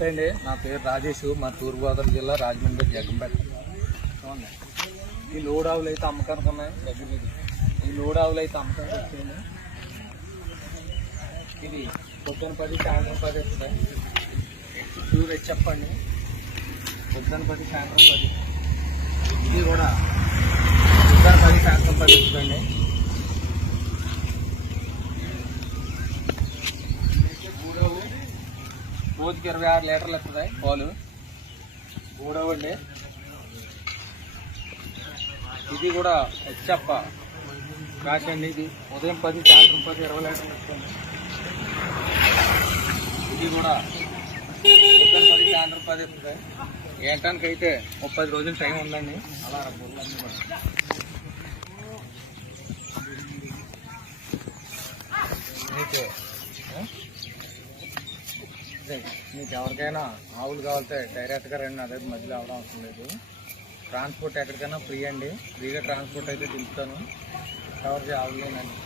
నమస్తే అండి నా పేరు రాజేష్ మా తూర్పుగోదావరి జిల్లా రాజమండ్రి జగంపేట. ఈ లోడ్ ఆవులు అయితే అమ్మకానికి ఉన్నాయి. దగ్గర ఈ లోడ్ ఆవులు అయితే అమ్మకానికి వచ్చాయండి ఇది పొద్దున పది సాయంత్రం పది వస్తాయి ప్యూర్ వచ్చి చెప్పండి. పొద్దున పది సాయంత్రం పది. ఇది కూడా పొద్దున పది సాయంత్రం పది వస్తుందండి. రోజుకి ఇరవై ఆరు లీటర్లు వస్తుంది పాలు. మూడవ ఇది కూడా హెచ్చప్ప కాశండి ఇది ఉదయం పది సాయంత్రం పది ఇరవై లీటర్లు వస్తుంది. ఇది కూడా ఉదయం పది సాయంత్రం పది వస్తుంది. ఏంటానికి అయితే ముప్పై రోజులు టైం ఉందండి. అలా మీకు ఆ? మీకు ఎవరికైనా ఆవులు కావాలితే డైరెక్ట్గా రండి అదే మధ్యలో అవడం అవసరం లేదు. ట్రాన్స్పోర్ట్ ఎక్కడికైనా ఫ్రీ అండి. ఫ్రీగా ట్రాన్స్పోర్ట్ అయితే దింపుతాను. ఎవరికి ఆవులేనండి